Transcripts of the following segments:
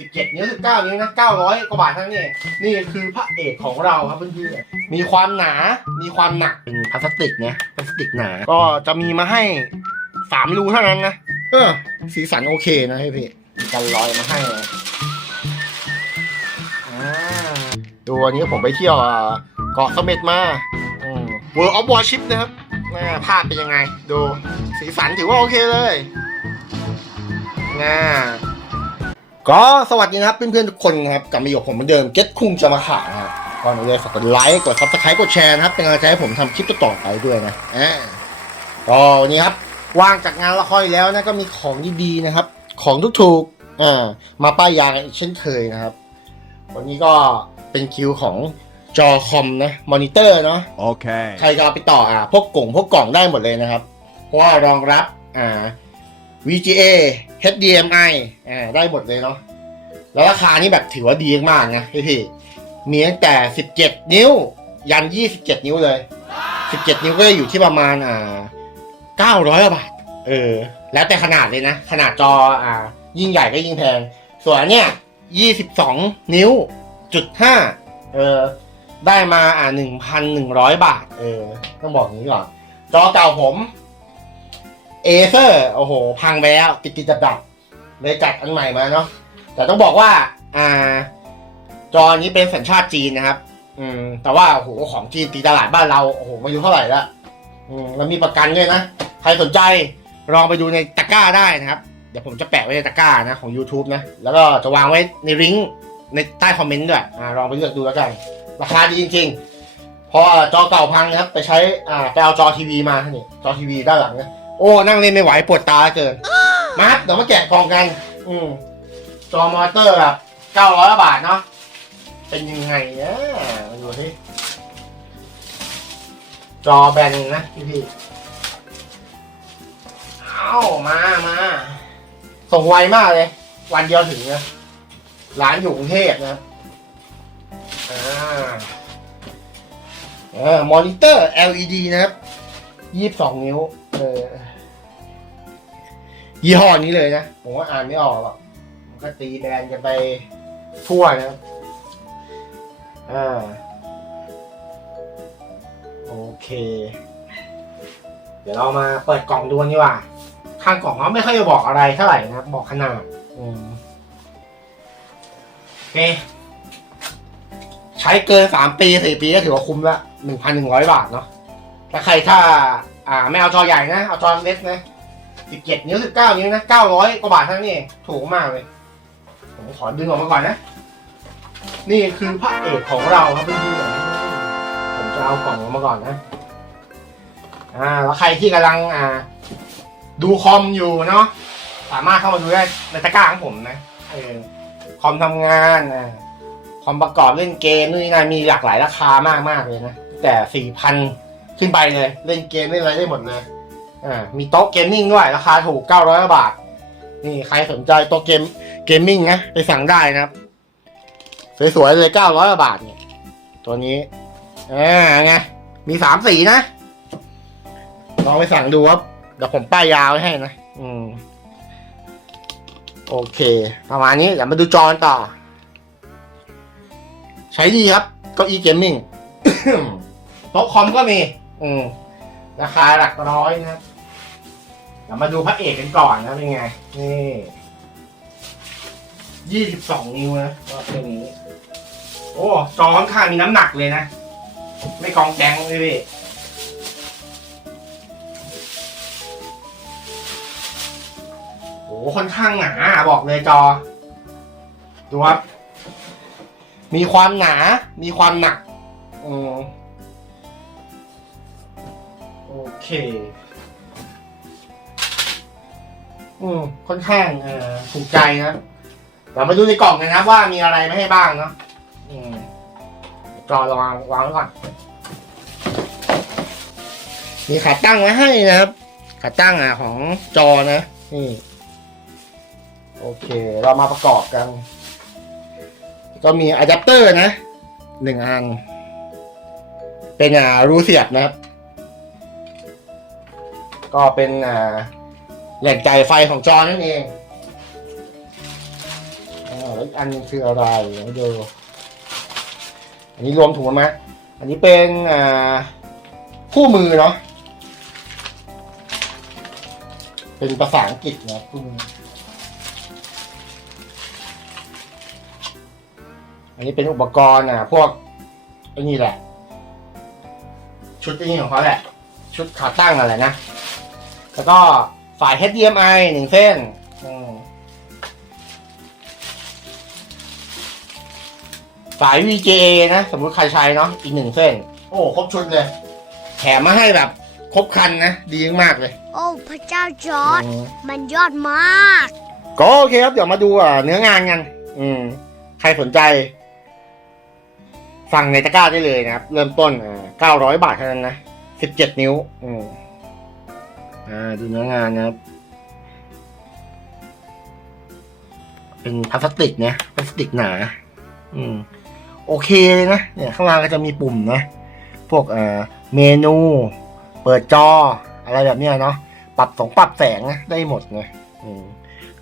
17นิ้ว19นิ้วนะ900กว่าบาทเท่านั้นเองนี่คือพระเอกของเราครับเพื่อนๆมีความหนา มีความหนักเป็นพลาสติกนะพลาสติกหนา ก็จะมีมาให้สามรูเท่านั้นนะเออสีสันโอเคนะให้พี่มีกันรอยมาให้นะอ่าดูวันนี้ผมไปเที่ยวอ่าเกาะเสม็ดมา World of Warship นะครับหน้าภาพเป็นยังไง ดู สีสันถือว่าโอเคเลยน่า ก็สวัสดีนะครับเพื่อนๆทุกคนนะครับกลับมาอยู่กับผมเหมือนเดิมเก็ตคุงจะมาขานะครับก่อนอื่นเลยฝากกดไลค์กดซับสไครต์กดแชร์นะครับเป็นกำลังใจให้ผมทำคลิปต่อๆไปด้วยนะอ่าก็วันนี้ครับว่างจากงานละครอีกแล้วนะก็มีของดีๆนะครับ ของถูกๆอ่ามาป้ายยากันอีกเช่นเคยนะครับ วันนี้ก็เป็นคิวของจอคอมนะมอนิเตอร์เนาะ Okay. ใครจะเอาไปต่ออะพวกกล่องพวกกล่องได้หมดเลยนะครับเพราะว่ารองรับอ่า VGA HDMI อ่าได้หมดเลยเนาะแล้วราคานี่แบบถือว่าดีมากนะพี่พี่มีตั้งแต่ 17 นิ้ว ยัน 27 นิ้วเลย 17 นิ้วก็จะอยู่ที่ประมาณอ่า900บาทเออ แล้วแต่ขนาดเลยนะ ขนาดจออ่า ยิ่งใหญ่ก็ยิ่งแพง ส่วนเนี้ย22 นิ้วจุด5เออได้มาอ่าหนึ่งพันหนึ่งร้อยบาท เออ ต้องบอกอย่างนี้ก่อน จอเก่าผม เอเซอร์โอ้โห พังไปแล้วติดติดดับดับเลยจัดอันใหม่มาเนาะแต่ต้องบอกว่าอ่า จอนี้เป็นสัญชาติจีนนะครับ อืม แต่ว่าโอ้โหของจีนตีตลาดบ้านเราโอ้โหมาอยู่เท่าไหร่ละอืมแล้วมีประกันด้วยนะใครสนใจลองไปดูในตะกร้าได้นะครับ เดี๋ยวผมจะแปะไว้ในตะกร้านะของ YouTube นะ แล้วก็จะวางไว้ในลิงก์ในใต้คอมเมนต์ด้วยอ่าลองไปเลือกดูแล้วกัน ราคาดีจริงๆพอจอเก่าพังนะครับ ไปใช้อ่าไปเอาจอทีวีมานี่จอทีวีด้านหลังเนี่ย โอ้ นั่งเล่นไม่ไหวปวดตาเกิน มาครับเดี๋ยวมาแกะกล่องกัน อืมจอมอเตอร์แบบเก้าร้อยบาทเนาะ เป็นยังไงเนี่ยมาดูที่จอแบนนะพี่พี่ๆเอามามาส่งไวมากเลย วันเดียวถึงนะร้านอยู่กรุงเทพนะครับอ่าเออมอนิเตอร์ LED นะครับยี่สิบสองนิ้ว เออ ยี่ห้อนี้เลยนะ ผมว่าอ่านไม่ออกหรอกมันก็ตีแบรนด์กันไปทั่วนะครับอ่าโอเค เดี๋ยวเรามาเปิดกล่องดูนดีกว่า ข้างกล่องเขาไม่ค่อยจะบอกอะไรเท่าไหร่นะครับบอกขนาดอืมโอเค ใช้เกินสามปีสี่ปีก็ถือว่าคุ้มละหนึ่งพันหนึ่งร้อยบาทเนาะถ้าใครถ้า อ่า ไม่เอาจอใหญ่นะ เอาจอเล็กนะ สิบเจ็ดนิ้วสิบเก้านิ้วนะเก้าร้อยกว่าบาทเท่านั้นเองถูกมากเลย ผมขอดึงออกมาก่อนนะ นี่คือพระเอกของเราครับเพื่อนๆผมจะเอากล่องออกมาก่อนนะ อ่า แล้วใครที่กำลังอ่า ดูคอมอยู่เนาะสามารถเข้ามาดูได้ในตะกร้าของผมนะเออคอมทำงานอ่าคอมประกอบเล่นเกมนู่นนี่นั่นมีหลากหลายราคามากมากๆเลยนะ แต่สี่พันขึ้นไปเลย เล่นเกมเล่นอะไรได้หมดเลย อ่ามีโต๊ะเกมมิ่งด้วย ราคาถูกเก้าร้อยบาท นี่ใครสนใจโต๊ะเกมเกมมิ่งนะไปสั่งได้นะครับ สวยๆเลยเก้าร้อยบาทเนี่ย ตัวนี้อ่าไงมีสามสีนะลองไปสั่งดูครับเดี๋ยวผมป้ายยาวไว้ให้นะ อืม โอเค ประมาณนี้เดี๋ยวมาดูจอนต่อ ใช้ดีครับก็อีเกมมิ่งโต๊ะคอมก็มี อืม ราคาหลักร้อยนะครับ ดี๋ยวมาดูพระเอกกันก่อนนะเป็นไง นี่ยี่สิบสองนิ้วนะก็เป็นนี้ โอ้จอค่อนข้างมีน้ำหนักเลยนะ ไม่กองแกงเลยพี่โอ้ค่อนข้างหนาบอกเลยจอ ดูครับ มีความหนา มีความหนักอืมโอเค อืมค่อนข้างเอ่อถูกใจนะเรามาดูในกล่องกันนะว่ามีอะไรไม่ให้บ้างเนาะอืมจอลองวางไว้ก่อน มีขาตั้งไว้ให้นะครับ ขาตั้งอะของจอนะนี่โอเค เรามาประกอบกัน ก็มีอะแดปเตอร์นะหนึ่งอัน เป็นอ่ารูเสียบนะครับ ก็เป็นอ่า แหล่งจ่ายไฟของจอนั่นเองอ่าแล้วอีกอันนึงคืออะไรเดี๋ยวดูอันนี้รวมถุงไหมอันนี้เป็นอ่าคู่มือเนาะเป็นภาษาอังกฤษนะคู่มืออันนี้เป็นอุปกรณ์อะพวกไอ้นี่แหละ ชุดไอ้นี่ของเขาแหละ ชุดขาตั้งอะไรนะ แล้วก็ สาย HDMI หนึ่งเส้นอืมสาย VGA นะ สมมติใครใช้เนาะอีกหนึ่งเส้น โอ้ ครบชุดเลย แถมมาให้แบบครบคันนะ ดีมากเลย โอ้ พระเจ้าจอร์ดอืมมันยอดมาก ก็โอเคครับ เดี๋ยวมาดูอะเนื้องานกัน อืม ใครสนใจ สั่งในตะกร้าได้เลยนะครับ เริ่มต้นอ่าเก้าร้อยบาทเท่านั้นนะสิบเจ็ดนิ้ว อืม อ่าดูเนื้องานนะครับ เป็นพลาสติกนะพลาสติกหนา อืม โอเคเลยนะ เนี่ยข้างล่างก็จะมีปุ่มนะ พวกเอ่อเมนู เปิดจอ อะไรแบบเนี้ยเนาะ ปรับสองปรับแสงนะได้หมดเลยอืม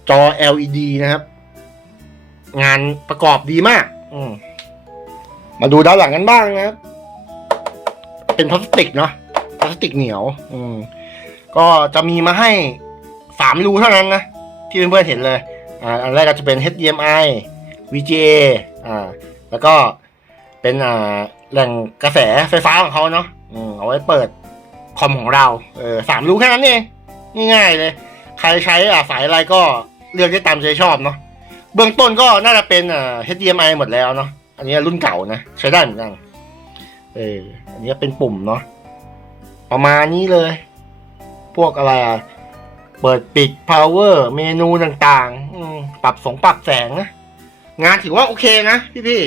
จอ LED นะครับ งานประกอบดีมาก อืมมาดูด้านหลังกันบ้างนะครับ เป็นพลาสติกเนาะพลาสติกเหนียว อืม ก็จะมีมาให้สามรูเท่านั้นนะ ที่เพื่อนๆเห็นเลยอ่าอันแรกก็จะเป็น HDMI VGA อ่าแล้วก็เป็นอ่าแหล่งกระแสไฟฟ้าของเขาเนาะอืมเอาไว้เปิดคอมของเราเออสามรูแค่นั้นเองง่ายๆเลย ใครใช้อ่าสายอะไรก็เลือกได้ตามใจชอบเนาะเบื้องต้นก็น่าจะเป็นอ่า HDMI หมดแล้วเนาะอันนี้รุ่นเก่านะ ใช้ได้เหมือนกันเอออันนี้เป็นปุ่มเนาะประมาณนี้เลย พวกอะไรอะเปิดปิด power เมนูต่างๆ ปรับสงปรับแสงนะ งานถือว่าโอเคนะพี่พี่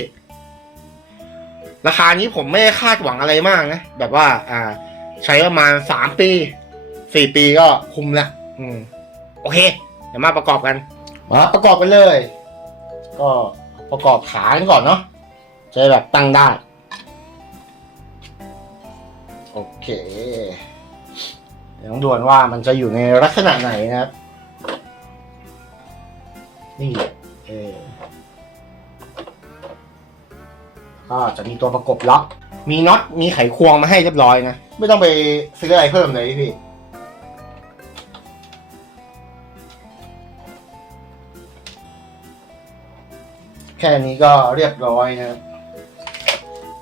ๆราคานี้ผมไม่คาดหวังอะไรมากนะ แบบว่า อ่า ใช้ประมาณสามปีสี่ปีก็คุ้มละอืม โอเค เดี๋ยวมาประกอบกัน มาประกอบกันเลย ก็ประกอบขากันก่อนเนาะจะแบบตั้งได้ โอเค ต้องดูกันว่ามันจะอยู่ในลักษณะไหนนะครับ นี่เออก็จะมีตัวประกบล็อก มีน็อต มีไขควงมาให้เรียบร้อยนะ ไม่ต้องไปซื้ออะไรเพิ่มเลยพี่แค่นี้ก็เรียบร้อยนะครับ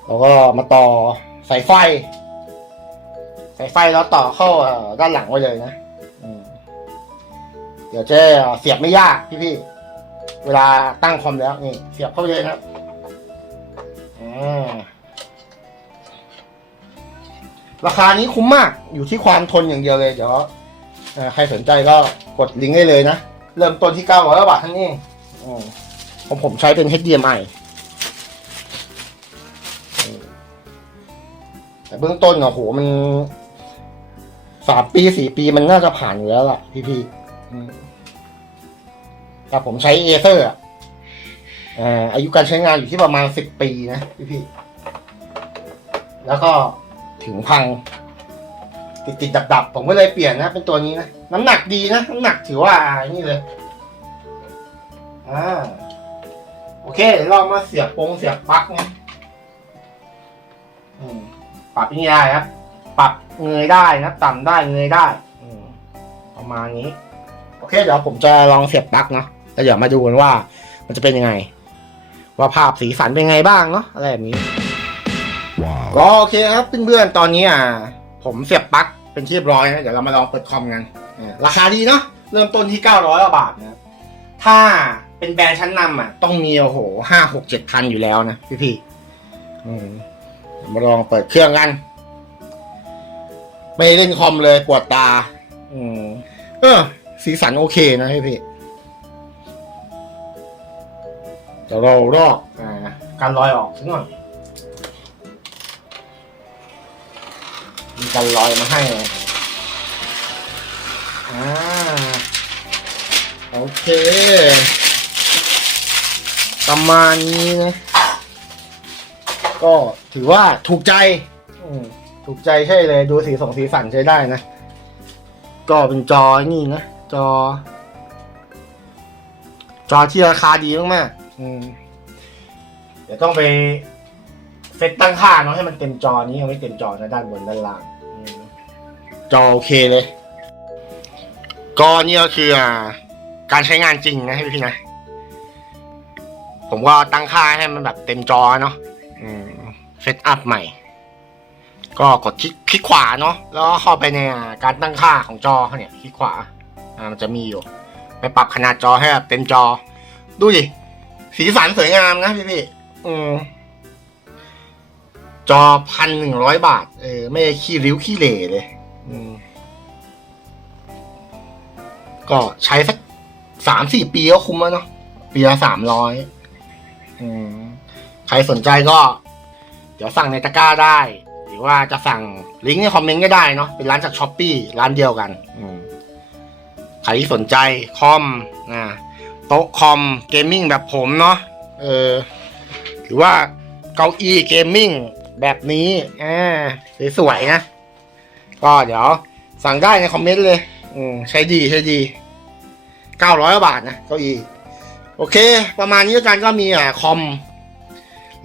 แล้วก็มาต่อสายไฟ สายไฟแล้วต่อเข้าด้านหลังไว้เลยนะเดี๋ยวจะเสียบไม่ยากพี่ๆเวลาตั้งคอมแล้วนี่ เสียบเข้าไปเลยนะครับอ่าราคานี้คุ้มมากอยู่ที่ความทนอย่างเดียวเลยเดี๋ยวใครสนใจก็กดลิงก์ได้เลยนะ เริ่มต้นที่9 0 0บาทเท่านั้นเองอืมผมใช้เป็น HDMI แต่เบื้องต้นเนาะโหมัน สามปีสี่ปีมันน่าจะผ่านอยู่แล้วล่ะ พี่ๆอืมแต่ผมใช้เอเซอร์อายุการใช้งานอยู่ที่ประมาณสิบปีนะพี่ๆแล้วก็ถึงพัง ติดติดดับดับๆผมก็เลยเปลี่ยนนะ เป็นตัวนี้นะ น้ำหนักดีนะน้ำหนักถือว่าอ่านี่เลยอ่าโอเคเดี๋ยวเรามาเสียบปงเสียบปลั๊กนะอืมปรับนี่ได้ครับ ปรับเงยได้นะต่ำได้เงยได้อืมประมาณนี้ โอเค เดี๋ยวผมจะลองเสียบปลั๊กเนาะแล้วเดี๋ยวมาดูกันว่า มันจะเป็นยังไง ว่าภาพสีสันเป็นไงบ้างเนาะอะไรแบบนี้ Wow. ก็โอเคครับเพื่อนๆตอนนี้อะผมเสียบปลั๊กเป็นที่เรียบร้อยนะเดี๋ยวเรามาลองเปิดคอมกันอ่าราคาดีเนาะเริ่มต้นที่ 900บาทนะครับถ้าเป็นแบรนด์ชั้นนำอะ ต้องมีโอ้โหห้าหกเจ็ดพันอยู่แล้วนะพี่ๆอืมมาลองเปิดเครื่องกัน ไม่เล่นคอมเลยปวดตา อืมเออ สีสันโอเคนะพี่พี่เดี๋ยวเราลอกอ่าการลอยออกสักหน่อยมีกันลอยมาให้เลยอ่าโอเค ประมาณนี้นะ ก็ถือว่าถูกใจ อืม ถูกใจใช่เลยดูสีสองสีสันใช้ได้นะ ก็เป็นจอนี่นะ จอ จอที่ราคาดีมากๆอืมเดี๋ยวต้องไปเซตตั้งค่าเนาะให้มันเต็มจอนี้ยังไม่เต็มจอนะด้านบนด้านล่างอืมจอโอเคเลย ก็นี่ก็คืออ่าการใช้งานจริงนะให้พี่ๆนะ ผมก็ตั้งค่าให้มันแบบเต็มจอเนาะอืมเซตอัพใหม่ ก็กดคลิกคลิกขวาเนาะแล้วก็เข้าไปในการตั้งค่าของจอเขาเนี่ยคลิกขวาอ่ามันจะมีอยู่ ไปปรับขนาดจอให้แบบเต็มจอ ดูดิสีสันสวยงามนะพี่พี่ๆอืมจอพันหนึ่งร้อยบาท เออ ไม่ขี้ริ้วขี้เหร่เลยก็ใช้สักสามสี่ปีก็คุ้มแล้วเนาะปีละสามร้อยใครสนใจก็ เดี๋ยวสั่งในตะกร้าได้ รือว่าจะสั่งลิงก์ในคอมเมนต์ก็ได้เนาะเป็นร้านจากช้อปปี้ร้านเดียวกันใครที่สนใจคอมนะโต๊ะคอมเกมมิ่งแบบผมเนาะเออหรือว่าเก้าอี้เกมมิ่งแบบนี้อ่าสวยๆนะ ก็เดี๋ยวสั่งได้ในคอมเมนต์เลย อืมใช้ดีใช้ดีเก้าร้อยบาทนะเก้าอี้โอเค ประมาณนี้กันก็มีอ่าคอม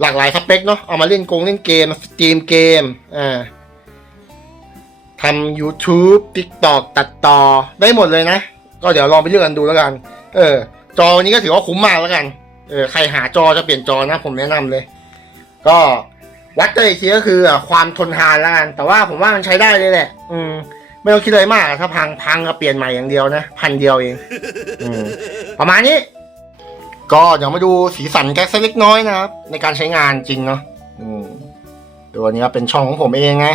หลากหลายสเปคเนาะเอามาเล่นกงเล่นเกมสตรีมเกมอ่าทำ YouTube TikTok ตัดต่อได้หมดเลยนะ ก็เดี๋ยวลองไปเลือกกันดูแล้วกัน เออ จอนี้ก็ถือว่าคุ้มมากแล้วกัน เออ ใครหาจอจะเปลี่ยนจอนะ ผมแนะนำเลย ก็วัดตัวอีกทีก็คือความทนทานแล้วกัน แต่ว่าผมว่ามันใช้ได้เลยแหละ อืม ไม่ต้องคิดอะไรมาก ถ้าพังพังก็เปลี่ยนใหม่อย่างเดียวนะ พันเดียวเอง อืม ประมาณนี้ ก็เดี๋ยวมาดูสีสันแก๊สเล็กน้อยนะครับ ในการใช้งานจริงเนาะตัวนี้เป็นช่องของผมเองไง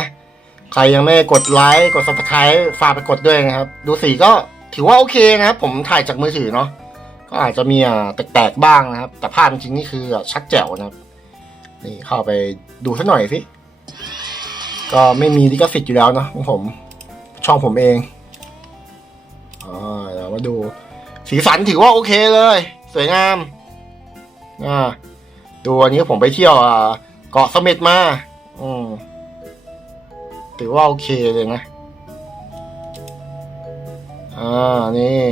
ใครยังไม่กดไลค์กด subscribe ฝากไปกดด้วยนะครับ ดูสีก็ถือว่าโอเคนะครับ ผมถ่ายจากมือถือเนาะก็อาจจะมีแตกๆบ้างนะครับ แต่ภาพจริงนี่คือชัดแจ๋วนะครับ นี่เข้าไปดูสักหน่อยสิก็ไม่มีลิขสิทธิ์อยู่แล้วเนาะของผม ช่องผมเองอ่าเดี๋ยวมาดู สีสันถือว่าโอเคเลย สวยงามอ่าดูวันนี้ผมไปเที่ยวอ่าเกาะเสม็ดมา อืมถือว่าโอเคเลยนะ อ่า นี่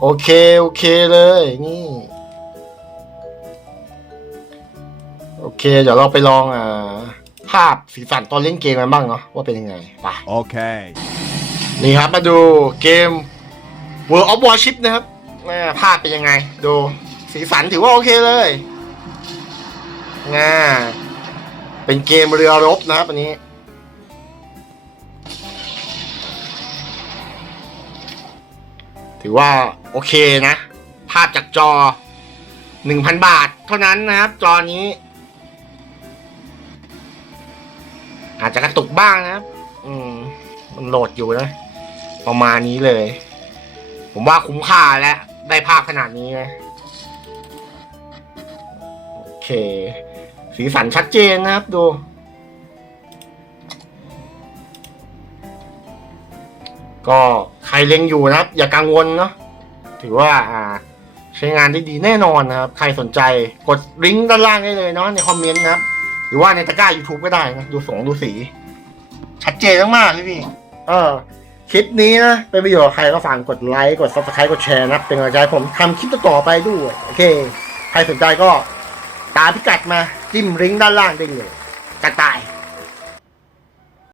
โอเค โอเคเลย นี่ โอเค เดี๋ยวเราไปลองอ่าภาพสีสันตอนเล่นเกมกันบ้างเนาะว่าเป็นยังไงไป Okay. นี่ครับมาดูเกม World of Warship นะครับอ่า ภาพเป็นยังไง ดูสีสันถือว่าโอเคเลยน่าเป็นเกมเรือรบนะครับอันนี้ ถือว่าโอเคนะ ภาพจากจอ 1,000 บาท เท่านั้นนะครับ จอนี้ อาจจะกระตุกบ้างนะครับ อืม มันโหลดอยู่นะ ประมาณนี้เลย ผมว่าคุ้มค่าแล้ว ได้ภาพขนาดนี้นะโอเค สีสันชัดเจนนะครับดู ก็ใครเล็งอยู่นะครับ อย่ากังวลเนาะถือว่าอ่าใช้งานได้ดีแน่นอนนะครับ ใครสนใจกดลิงก์ด้านล่างได้เลยเนาะในคอมเมนต์นะครับ หรือว่าในตะกร้า YouTube ก็ได้นะ ดูสงดูสี ชัดเจนมากๆพี่พี่ เออ คลิปนี้นะ เป็นประโยชน์กับใครก็ฝากกดไลค์กด subscribe กดแชร์นะ เป็นกำลังใจผมทำคลิปต่อไปด้วย โอเค ใครสนใจก็ตามพิกัดมา จิ้มลิงก์ด้านล่างได้เลยกระต่าย